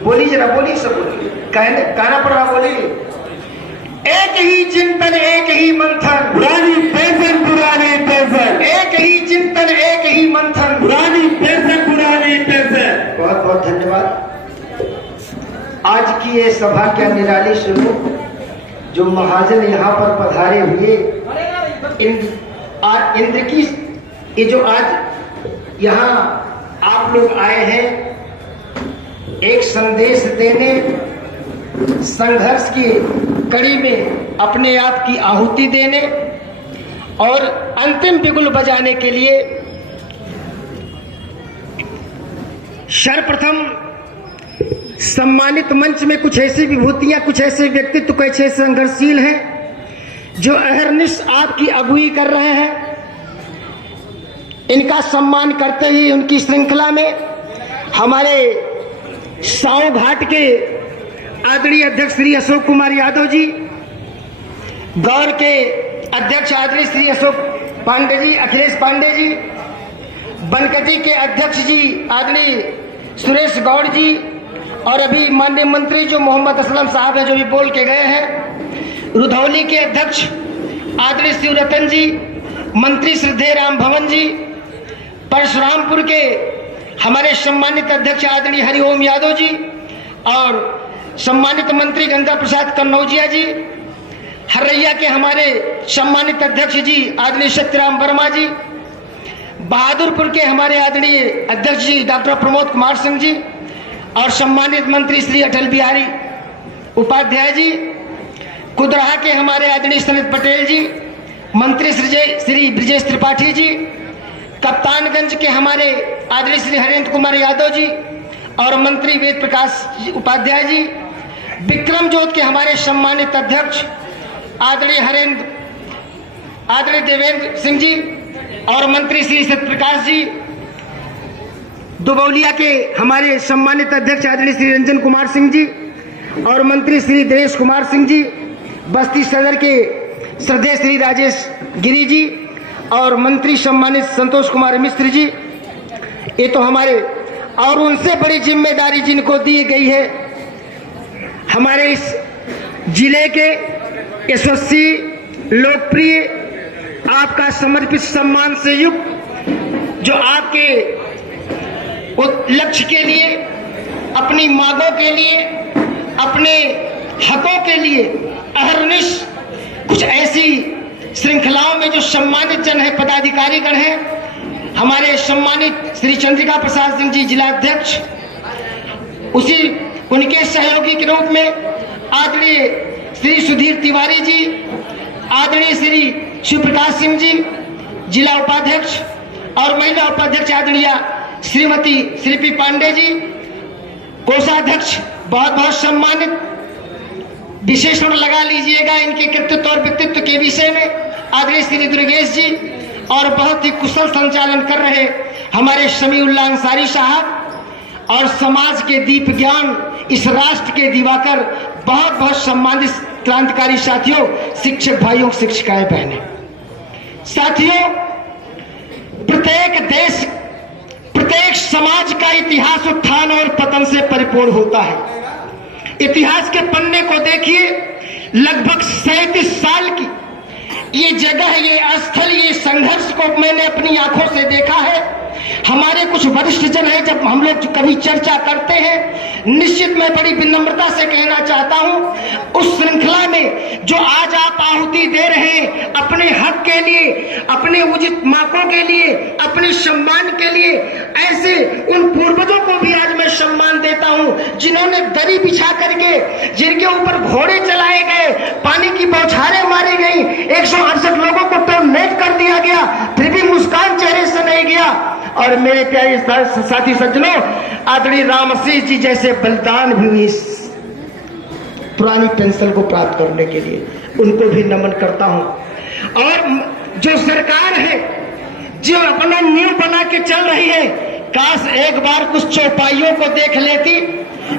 बोली जरा, बोली सब बोली, कहना पड़ रहा, बोली। एक ही चिंतन एक ही मंथन, पुरानी पेंशन पुरानी पेंशन, एक ही चिंतन एक ही मंथन, पुरानी पेंशन पुरानी पेंशन। बहुत बहुत धन्यवाद। आज की ये सभा क्या निराली सुनो, जो महाजन यहाँ पर पधारे हुए इंद्र की, ये जो आज यहाँ आप लोग आए हैं एक संदेश देने, संघर्ष की कड़ी में अपने आप की आहुति देने और अंतिम बिगुल बजाने के लिए सर्वप्रथम सम्मानित मंच में कुछ ऐसी विभूतियां, कुछ ऐसे व्यक्तित्व, कुछ ऐसे संघर्षशील हैं जो अहरनिश आपकी अगुवाई कर रहे हैं। इनका सम्मान करते ही उनकी श्रृंखला में हमारे साव घाट के आदरणीय अध्यक्ष श्री अशोक कुमार यादव जी, गौर के अध्यक्ष आदरणीय श्री अशोक पांडे जी, अखिलेश पांडे जी, बनकटी के अध्यक्ष जी आदरणीय सुरेश गौड़ जी, और अभी माननीय मंत्री जो मोहम्मद असलम साहब हैं जो भी बोल के गए हैं, रुधौली के अध्यक्ष आदरणीय शिवरतन जी, मंत्री श्रद्धेय राम भवन जी, परशुरामपुर के हमारे सम्मानित अध्यक्ष आदरणीय हरिओम यादव जी, और सम्मानित मंत्री गंगा प्रसाद कन्नौजिया जी, हरैया के हमारे सम्मानित अध्यक्ष जी आदरणीय सत्यराम वर्मा जी, बहादुरपुर के हमारे आदरणीय अध्यक्ष जी डॉक्टर प्रमोद कुमार सिंह जी, और सम्मानित मंत्री श्री अटल बिहारी उपाध्याय जी, कुदराहा के हमारे आदरणीय सनत पटेल जी, मंत्री श्री ब्रिजेश त्रिपाठी जी, कप्तानगंज के हमारे आदरणीय श्री हरेंद्र कुमार यादव जी, और मंत्री वेद प्रकाश उपाध्याय जी, विक्रम जोत के हमारे सम्मानित अध्यक्ष आदरणीय देवेंद्र सिंह जी, और मंत्री श्री सत्यप्रकाश जी, दुबौलिया के हमारे सम्मानित अध्यक्ष आदरणीय श्री रंजन कुमार सिंह जी, और मंत्री श्री दिनेश कुमार सिंह जी, बस्ती सदर के श्रद्धेय श्री राजेश गिरी जी, और मंत्री सम्मानित संतोष कुमार मिश्र जी। ये तो हमारे, और उनसे बड़ी जिम्मेदारी जिनको दी गई है हमारे इस जिले के यशस्वी, लोकप्रिय, आपका समर्पित सम्मान से युक्त, जो आपके लक्ष्य के लिए, अपनी मांगों के लिए, अपने हकों के लिए अहरनिश कुछ ऐसी श्रृंखलाओं में जो सम्मानित जन है, पदाधिकारी गण है, हमारे सम्मानित श्री चंद्रिका प्रसाद सिंह जी जिला अध्यक्ष, उनके सहयोगी के रूप में आदरणीय श्री सुधीर तिवारी जी, आदरणीय श्री शिव प्रकाश सिंह जी जिला उपाध्यक्ष, और महिला उपाध्यक्ष आदरणीय श्रीमती शिल्पी पांडे जी, कोषाध्यक्ष बहुत बहुत सम्मानित, विशेषण लगा लीजिएगा इनके कृतित्व और व्यक्तित्व के विषय में, आदरणीय श्री दुर्गेश जी, और बहुत ही कुशल संचालन कर रहे हमारे शमीउल्लाह अंसारी साहब, और समाज के दीप ज्ञान, इस राष्ट्र के दिवाकर, बहुत बहुत सम्मानित क्रांतिकारी साथियों, शिक्षक भाइयों, शिक्षिकाएं बहनें, साथियों, प्रत्येक देश, प्रत्येक समाज का इतिहास उत्थान और पतन से परिपूर्ण होता है। इतिहास के पन्ने को देखिए, लगभग 37 साल की ये जगह, ये स्थल, ये संघर्ष को मैंने अपनी आंखों से देखा है। हमारे कुछ वरिष्ठ जन हैं, जब हम लोग कभी चर्चा करते हैं, निश्चित मैं बड़ी विनम्रता से कहना चाहता हूं, उस श्रृंखला में जो आज आप आहुति दे रहे हैं अपने हक के लिए, अपने उचित मांगों के लिए, अपने सम्मान के लिए, ऐसे उन पूर्वजों को भी आज मैं सम्मान देता हूं जिन्होंने दरी बिछा करके, जिनके ऊपर घोड़े चलाए गए, पानी की बौछारें मारी गई, 168 लोगों को टर्मिनेट कर दिया गया, फिर भी मुस्कान चेहरे से नहीं गया। और मेरे प्यारे साथी सज्जनों, आदरणीय रामशीष जी जैसे बलिदान भी हुई इस पुरानी पेंशन को प्राप्त करने के लिए, उनको भी नमन करता हूं। और जो सरकार है, जो अपना नींव बना के चल रही है, काश एक बार कुछ चौपाइयों को देख लेती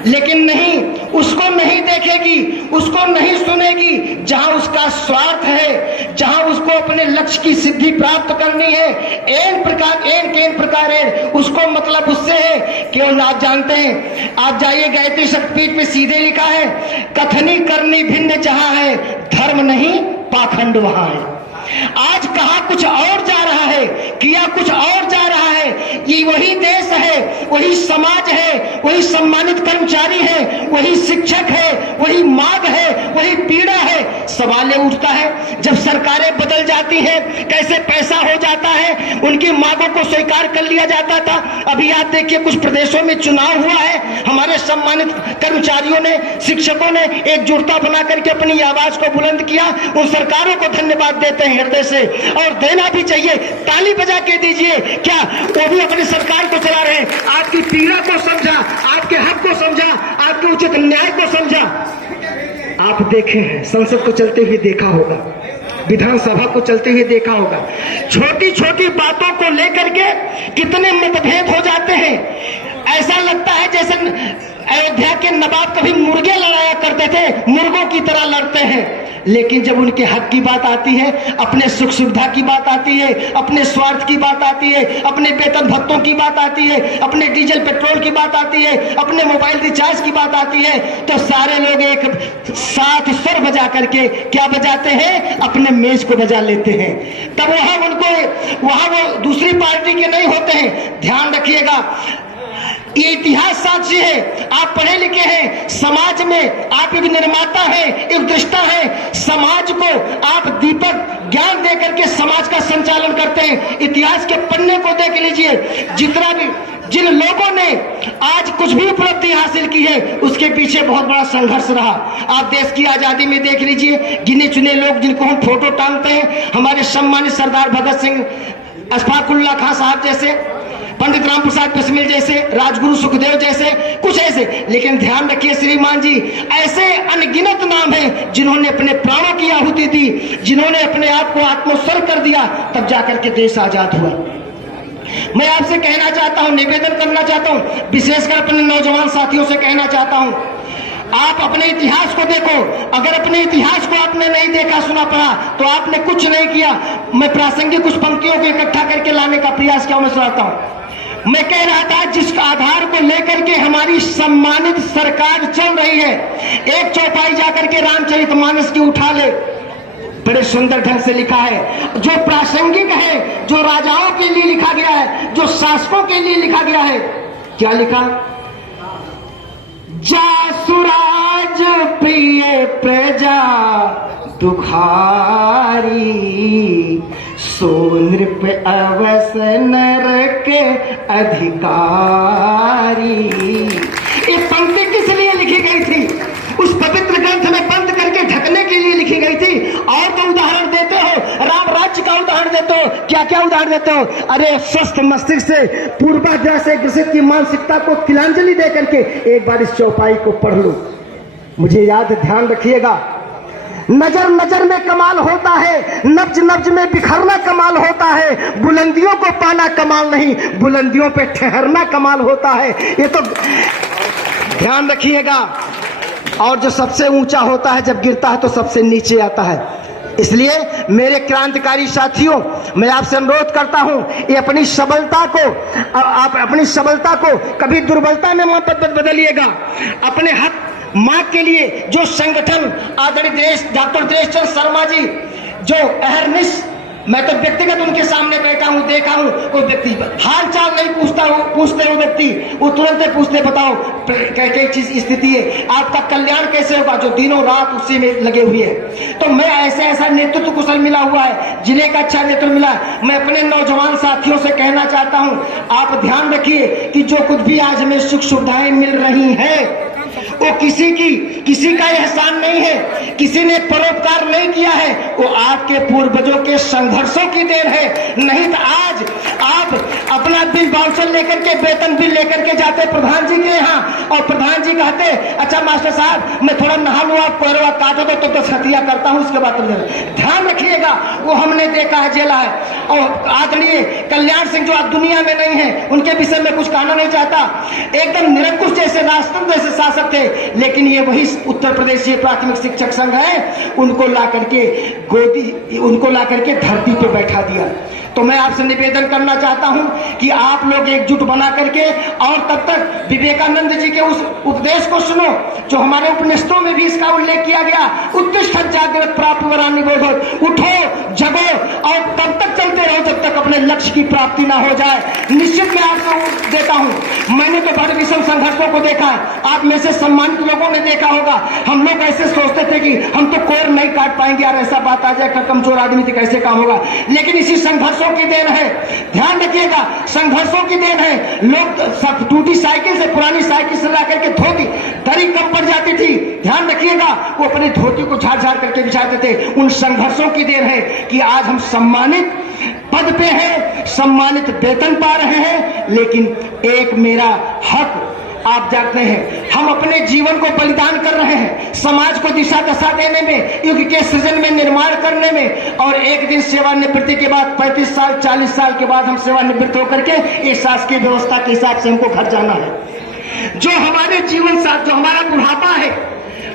लेकिन नहीं, उसको नहीं देखेगी, उसको नहीं सुनेगी। जहां उसका स्वार्थ है, जहां उसको अपने लक्ष्य की सिद्धि प्राप्त करनी है, एन प्रकार उसको मतलब उससे है। क्यों आप जानते हैं, आप जाइए गायत्री शक्तिपीठ पे सीधे लिखा है, कथनी करनी भिन्न जहां है, धर्म नहीं पाखंड वहां है। आज कहा कुछ और जा रहा है, किया कुछ और जा रहा है। ये वही देश है, वही समाज है, वही सम्मानित कर्मचारी है, वही शिक्षक है, वही मांग है, वही पीड़ा है। सवाल ये उठता है, जब सरकारें बदल जाती हैं, कैसे पैसा हो जाता है, उनकी मांगों को स्वीकार कर लिया जाता था। अभी आप देखिए, कुछ प्रदेशों में चुनाव हुआ है, हमारे सम्मानित कर्मचारियों ने, शिक्षकों ने एकजुटता बना करके अपनी आवाज को बुलंद किया। उन सरकारों को धन्यवाद देते हैं हृदय से, और देना भी चाहिए। ताली बजा के दीजिए। क्या वो भी अपनी सरकार को चला रहे हैं? आपकी पीड़ा को समझा, आपके हक को समझा, आपके उचित न्याय को समझा। आप देखे हैं, संसद को चलते हुए देखा होगा, विधानसभा को चलते हुए देखा होगा, छोटी छोटी बातों को लेकर के कितने मतभेद हो जाते हैं। ऐसा लगता है जैसे अयोध्या के नवाब कभी मुर्गे लड़ाया करते थे, मुर्गों की तरह लड़ते हैं। लेकिन जब उनके हक की बात आती है, अपने सुख सुविधा की बात आती है, अपने स्वार्थ की बात आती है, अपने वेतन भत्तों की बात आती है, अपने डीजल पेट्रोल की बात आती है, अपने मोबाइल रिचार्ज की बात आती है, तो सारे लोग एक साथ स्वर बजा करके क्या बजाते हैं? अपने मेज को बजा लेते हैं। तब वहां वो दूसरी पार्टी के नहीं होते हैं। ध्यान रखिएगा, ये इतिहास साक्षी है। आप पढ़े लिखे हैं, समाज में आप एक निर्माता हैं, एक दृष्टा हैं। समाज को आप दीपक ज्ञान दे करके समाज का संचालन करते हैं। इतिहास के पन्ने को देख लीजिए, जिन लोगों ने आज कुछ भी उपलब्धि हासिल की है, उसके पीछे बहुत बड़ा संघर्ष रहा। आप देश की आजादी में देख लीजिए, गिने चुने लोग जिनको हम फोटो टांगते हैं, हमारे सम्मानित सरदार भगत सिंह, अशफाकुल्लाह खां साहब जैसे, पंडित राम प्रसाद बिस्मिल जैसे, राजगुरु सुखदेव जैसे, कुछ ऐसे। लेकिन ध्यान रखिए श्रीमान जी, ऐसे अनगिनत नाम हैं जिन्होंने अपने प्राणों की आहुति दी, जिन्होंने अपने आप को आत्मोत्सर्ग कर दिया, तब जाकर के देश आजाद हुआ। मैं आपसे कहना चाहता हूं, निवेदन करना चाहता हूं, विशेषकर अपने नौजवान साथियों से कहना चाहता हूं, आप अपने इतिहास को देखो। अगर अपने इतिहास को आपने नहीं देखा, सुना, पढ़ा, तो आपने कुछ नहीं किया। मैं प्रासंगिक कुछ पंक्तियों को इकट्ठा करके लाने का प्रयास किया, मैं सुनाता हूं। मैं कह रहा था, जिस आधार को लेकर के हमारी सम्मानित सरकार चल रही है, एक चौपाई जाकर के रामचरितमानस की उठा ले, बड़े सुंदर ढंग से लिखा है, जो प्रासंगिक है, जो राजाओं के लिए लिखा गया है, जो शासकों के लिए लिखा गया है। क्या लिखा? जासुराज प्रिय प्रजा दुखारी, सो नृप अवस नरक अधिकारी। ये पंक्ति किस लिए लिखी गई थी? उस पवित्र ग्रंथ में बंद करके ढकने के लिए लिखी गई थी। और तो उदाहरण देते हो, राम राज्य का उदाहरण देते हो, क्या क्या उदाहरण देते हो? अरे स्वस्थ मस्तिष्क से, पूर्वाग्रह से ग्रसित की मानसिकता को तिलांजलि दे करके एक बार इस चौपाई को पढ़ लो। मुझे याद, ध्यान रखिएगा, नजर नजर में कमाल होता है, नब्ज नब्ज में बिखरना कमाल होता है, बुलंदियों को पाना कमाल नहीं, बुलंदियों पे ठहरना कमाल होता है। ये तो ध्यान रखिएगा। और जो सबसे ऊंचा होता है, जब गिरता है तो सबसे नीचे आता है। इसलिए मेरे क्रांतिकारी साथियों, मैं आपसे अनुरोध करता हूं, ये अपनी सबलता को, आप अपनी सबलता को कभी दुर्बलता में मत बदलिएगा। अपने हक मांग के लिए जो संगठन आदरणीय डॉक्टर दिनेश चंद्र शर्मा जी, जो अहरनिश, मैं तो व्यक्तिगत उनके सामने बैठा हूं, देखा हूं, कोई व्यक्ति हाल चाल नहीं पूछते हो व्यक्ति, वो तुरंत पूछते, बताओ क्या चीज स्थिति है, आपका कल्याण कैसे होगा, जो दिनों रात उसी में लगे हुए हैं। तो मैं ऐसा नेतृत्व कुशल मिला हुआ है, जिले का अच्छा नेतृत्व मिला। मैं अपने नौजवान साथियों से कहना चाहता हूं, आप ध्यान रखिए कि जो कुछ भी आज हमें सुख सुविधाएं मिल रही हैं, वो किसी का एहसान नहीं है, किसी ने परोपकार नहीं किया है, वो आपके पूर्वजों के संघर्षों की देन है। नहीं तो आज आप अपना बिल बाउंसर लेकर के, वेतन बिल लेकर के जाते प्रधान जी के यहाँ, और प्रधान जी कहते अच्छा मास्टर साहब मैं थोड़ा नहा लूँ, आप कोरवा काटो तो 10 करता हूँ, उसके बाद ध्यान रखिएगा। वो हमने देखा है, जेला है। और आदरणीय कल्याण सिंह जो आज दुनिया में नहीं है, उनके विषय में कुछ कहना नहीं चाहता, एकदम निरंकुश जैसे राष्ट्रपति जैसे शासक थे, लेकिन ये वही उत्तर प्रदेशीय प्राथमिक शिक्षक संघ है, उनको ला करके धरती पे बैठा दिया। तो मैं आपसे निवेदन करना चाहता हूं कि आप लोग एकजुट बना करके, और तब तक विवेकानंद जी के उस उपदेश को सुनो जो हमारे उपनिषदों में भी इसका उल्लेख किया गया, उत्तिष्ठत् जागृत प्राप्य वरान् निबोधत्, उठो जगो और तब तक चलते रहो जब तक अपने लक्ष्य की प्राप्ति ना हो जाए। निश्चित मैं आपको देता हूं, मैंने तो बड़े विषम संघर्षों को देखा है, आप में से सम्मानित लोगों ने देखा होगा। हम लोग ऐसे सोचते थे कि हम तो कोर नहीं काट पाएंगे, यार ऐसा बात आ जाए, कमजोर आदमी थी, कैसे काम होगा। लेकिन इसी संघर्षों की देन है, ध्यान रखिएगा, संघर्षों की देन है। लोग टूटी साइकिल से, पुरानी साइकिल से ला करके धोती दरी कम पड़ जाती थी, ध्यान रखिएगा, वो अपनी धोती को झाड़ झाड़ करके बिछाते थे। उन संघर्षों की देन है कि आज हम सम्मानित पद पे हैं, सम्मानित वेतन पा रहे हैं। लेकिन एक मेरा हक आप जानते हैं, हम अपने जीवन को बलिदान कर रहे हैं समाज को दिशा दशा देने में, युग के सृजन में, निर्माण करने में। और एक दिन सेवानिवृत्ति के बाद 35 साल 40 साल के बाद हम सेवानिवृत्त होकर के इस शासकीय व्यवस्था के हिसाब से हमको घर जाना है। जो हमारे जीवन साथ, जो हमारा बुढ़ापा है,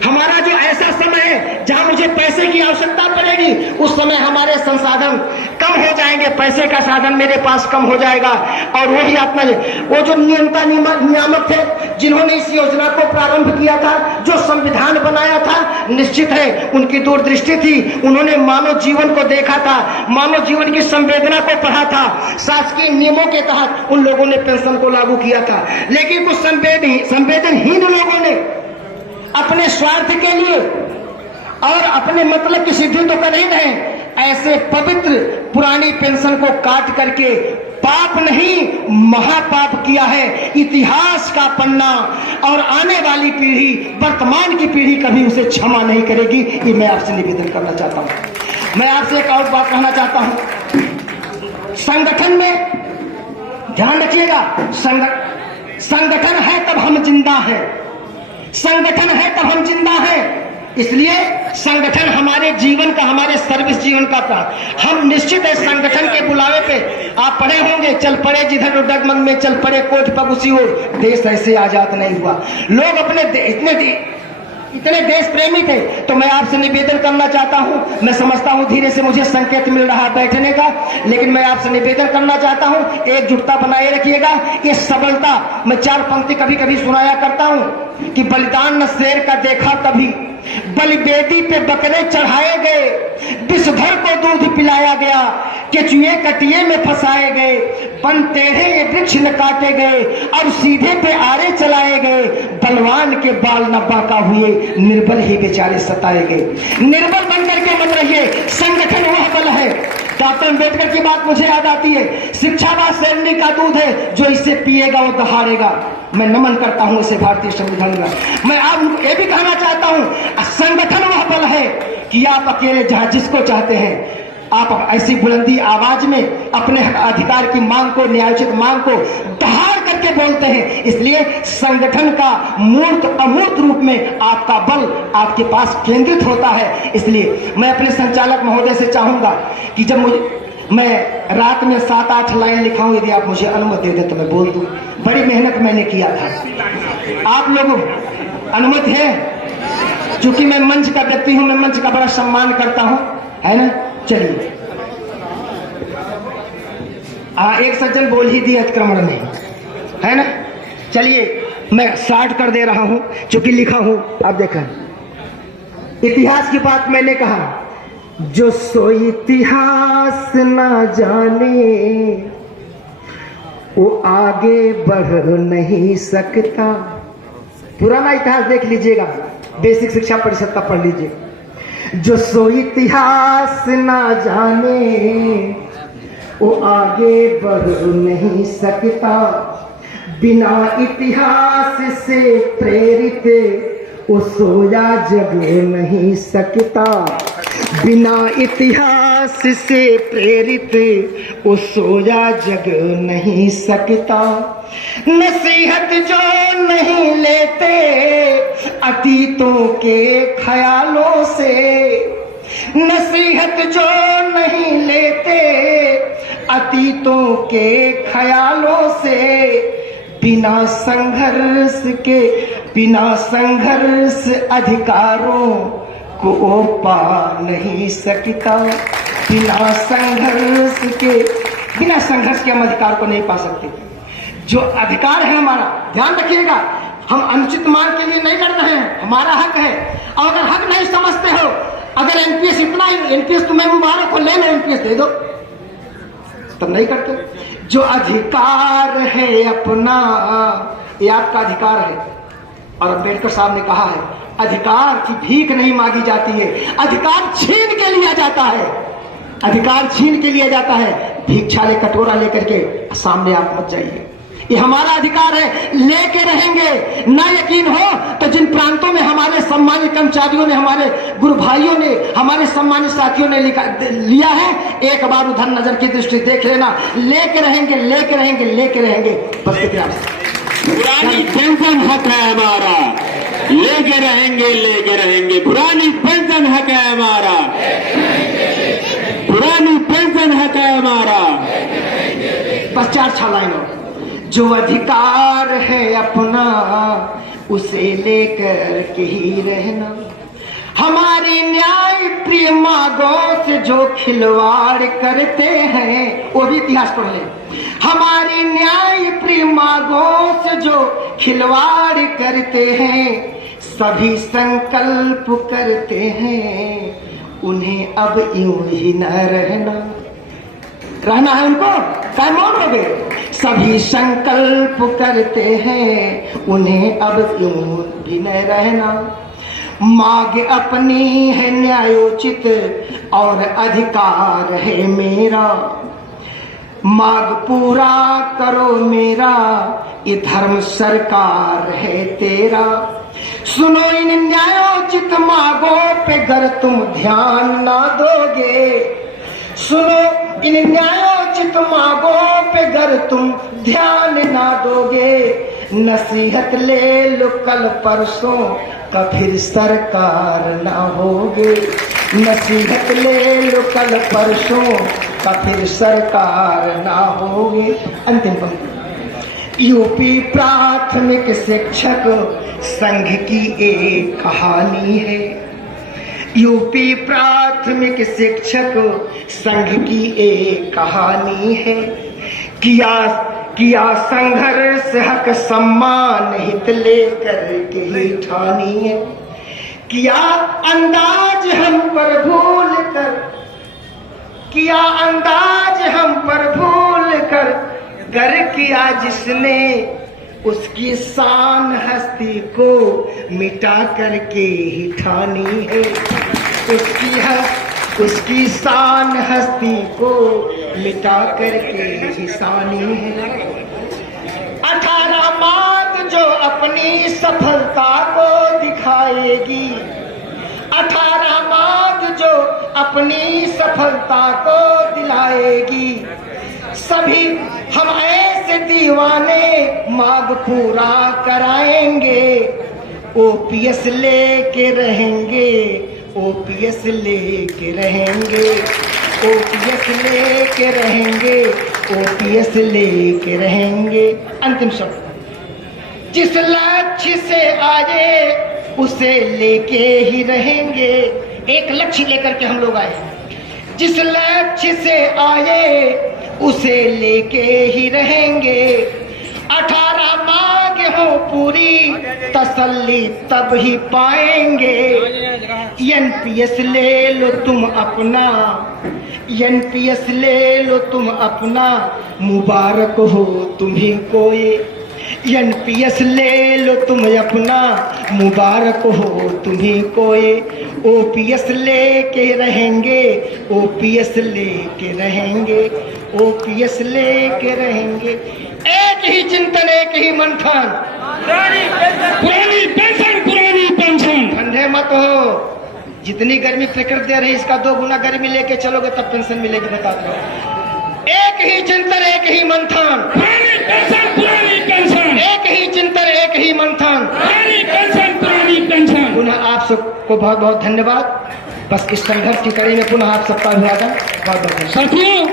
हमारा जो ऐसा समय है जहां मुझे पैसे की आवश्यकता पड़ेगी, उस समय हमारे संसाधन कम हो जाएंगे, पैसे का साधन मेरे पास कम हो जाएगा। और वही आत्मा, वो जो नियामक थे जिन्होंने इस योजना को प्रारंभ किया था, जो संविधान बनाया था, निश्चित है उनकी दूरदृष्टि थी, उन्होंने मानव जीवन को देखा था, मानव जीवन की संवेदना को पढ़ा था। शासकीय नियमों के तहत उन लोगों ने पेंशन को लागू किया था। लेकिन कुछ संवेदनहीन लोगों ने अपने स्वार्थ के लिए और अपने मतलब की सिद्धि तो कर ही रहे, ऐसे पवित्र पुरानी पेंशन को काट करके पाप नहीं महापाप किया है। इतिहास का पन्ना और आने वाली पीढ़ी, वर्तमान की पीढ़ी कभी उसे क्षमा नहीं करेगी। ये मैं आपसे निवेदन करना चाहता हूं। मैं आपसे एक और बात कहना चाहता हूं, संगठन में ध्यान रखिएगा, संगठन है तब हम जिंदा हैं, संगठन है तब हम जिंदा हैं। इसलिए संगठन हमारे जीवन का, हमारे सर्विस जीवन का था। हम निश्चित है संगठन के बुलावे पे, आप पढ़े होंगे, चल पड़े जिधर डगमग में चल पड़े कोट पगुसी हो, देश ऐसे आजाद नहीं हुआ। लोग अपने इतने देश प्रेमी थे। तो मैं आपसे निवेदन करना चाहता हूं, मैं समझता हूं धीरे से मुझे संकेत मिल रहा है बैठने का, लेकिन मैं आपसे निवेदन करना चाहता हूं, एकजुटता बनाए रखिएगा। ये सबलता, मैं 4 पंक्ति कभी कभी सुनाया करता हूं कि बलिदान न शेर का देखा कभी, बलिवेदी पे बकरे चढ़ाए गए, विषधर को दूध पिलाया गया, केचुए कटिए में फंसाए गए, बन टेढ़े ये वृक्ष न काटे गए, और सीधे पे आरे चलाए गए, बलवान के बाल न बांका हुए, निर्बल ही बेचारे सताए गए। निर्बल बनकर के मत रहिए, संगठन वह बल है। डॉक्टर अम्बेडकर की बात मुझे याद आती है, शिक्षा व शेरनी का दूध है, जो इसे पिएगा वो दहाड़ेगा। मैं नमन करता हूं इसे भारतीय संविधान का। मैं आप ये भी कहना चाहता हूं, संगठन वह बल है कि आप अकेले जहां जिसको चाहते हैं आप ऐसी बुलंदी आवाज में अपने अधिकार की मांग को, न्यायोचित मांग को दहाड़ करके बोलते हैं। इसलिए संगठन का मूर्त अमूर्त रूप में आपका बल आपके पास केंद्रित होता है। इसलिए मैं अपने संचालक महोदय से चाहूंगा कि जब मैं रात में 7-8 लाइन लिखाऊं, यदि आप मुझे अनुमति दे दे तो मैं बोल दूं। बड़ी मेहनत मैंने किया था, आप लोग अनुमति है? चूंकि मैं मंच का व्यक्ति हूं, मैं मंच का बड़ा सम्मान करता हूं, है ना। चलिए, एक सज्जन बोल ही दिया अतिक्रमण नहीं, है ना। चलिए मैं स्टार्ट कर दे रहा हूं, चूंकि लिखा हूं। आप देखा इतिहास की बात मैंने कहा, जो सो इतिहास ना जाने वो आगे बढ़ नहीं सकता। पुराना इतिहास देख लीजिएगा, बेसिक शिक्षा परिषद का पढ़ लीजिएगा। जो सो इतिहास ना जाने वो आगे बढ़ नहीं सकता, बिना इतिहास से प्रेरित वो सोया जग नहीं सकता, बिना इतिहास से प्रेरित वो सोया जग नहीं सकता। नसीहत जो नहीं लेते अतीतों के ख्यालों से, नसीहत जो नहीं लेते अतीतों के ख्यालों से, बिना संघर्ष के, बिना संघर्ष अधिकारों को पा नहीं सकता। बिना संघर्ष के, बिना संघर्ष के हम अधिकार को नहीं पा सकते। जो अधिकार है हमारा, ध्यान रखिएगा, हम अनुचित मांग के लिए नहीं लड़ रहे हैं, हमारा हक है। और अगर हक नहीं समझते हो, अगर एनपीएस इतना ही, एनपीएस तुम्हें मुबारक हो, ले लो एनपीएस दे दो, तब नहीं करते। जो अधिकार है अपना, ये आपका अधिकार है। और अम्बेडकर साहब ने कहा है, अधिकार की भीख नहीं मांगी जाती है, अधिकार छीन के लिया जाता है, अधिकार छीन के लिया जाता है। भिक्षा ले कटोरा लेकर के सामने आप मत जाइए, ये हमारा अधिकार है, लेके रहेंगे। ना यकीन हो तो जिन प्रांतों में हमारे सम्मानित कर्मचारियों ने, हमारे गुरु भाइयों ने, हमारे सम्मानित साथियों ने लिया है, एक बार उधर नजर की दृष्टि देख लेना। लेके रहेंगे, लेके रहेंगे, लेके रहेंगे। बस इतना। पुरानी पेंशन हक है हमारा, लेके रहेंगे, लेके रहेंगे। पुरानी पेंशन हक है हमारा, पुरानी पेंशन हक है हमारा। बस 4 लाइनों। जो अधिकार है अपना उसे लेकर के ही रहना, हमारी न्याय प्रिय मांगों से जो खिलवाड़ करते हैं, वो भी इतिहास पढ़ ले। हमारी न्याय प्रिय मांगों से जो खिलवाड़ करते हैं, सभी संकल्प करते हैं उन्हें अब यूं ही न रहना। रहना है उनको, क्या मौन हो गए? सभी संकल्प करते हैं उन्हें अब यूं भी न रहना। मांग अपनी है न्यायोचित और अधिकार है मेरा, मांग पूरा करो मेरा, ये धर्म सरकार है तेरा। सुनो इन न्यायोचित मांगों पे गर तुम ध्यान ना दोगे, सुनो इन न्यायोचित मांगों पे गर तुम ध्यान ना दोगे, नसीहत ले लो कल परसों का फिर सरकार ना होगे, नसीहत ले लो कल परसों का फिर सरकार ना होगे। अंतिम पंक्ति। यूपी प्राथमिक शिक्षक संघ की एक कहानी है, यूपी प्राथमिक शिक्षक संघ की एक कहानी है। किया संघर्ष हक सम्मान हित लेकर के ही ठानी है। किया अंदाज हम पर भूल कर, किया अंदाज हम पर भूल कर, गर किया जिसने उसकी शान हस्ती को मिटा करके ही ठानी है। उसकी शान हस्ती को मिटा करके ही शानी है। 18 मार्च जो अपनी सफलता को दिखाएगी, 18 मार्च जो अपनी सफलता को दिलाएगी, सभी हम ऐसे दीवाने मांग पूरा कराएंगे। ओपीएस लेके रहेंगे, ओपीएस लेके रहेंगे, ओपीएस लेके रहेंगे, ओपीएस लेके रहेंगे। अंतिम शब्द। जिस लक्ष्य से आए उसे लेके ही रहेंगे। एक लक्ष्य लेकर के हम लोग आए, जिस लक्ष्य से आए उसे लेके ही रहेंगे। 18 मांग हो पूरी तसल्ली तब ही पाएंगे। एनपीएस ले लो तुम अपना, एनपीएस ले लो तुम अपना, मुबारक हो तुम्हें कोई। एनपीएस ले लो तुम अपना, मुबारक हो तुम्हें कोई। ओपीएस लेके रहेंगे, ओपीएस लेके रहेंगे, ओपीएस लेके रहेंगे। एक ही चिंतन, एक ही मंथन, पुरानी पेंशन, पुरानी पेंशन। मत हो। जितनी गर्मी प्रकृति दे रही इसका 2 गुना गर्मी लेके चलोगे तब पेंशन मिलेगी, बता दो। एक ही चिंतन एक ही मंथन, पुरानी पेंशन पुरानी पेंशन, एक ही चिंतन एक ही मंथन, पुरानी पेंशन पुरानी पेंशन। पुनः आप सबको बहुत बहुत धन्यवाद। बस इस संघर्ष की कड़ी में पुनः आप सबका अभिवादन, बहुत बहुत धन्यवाद। साथियों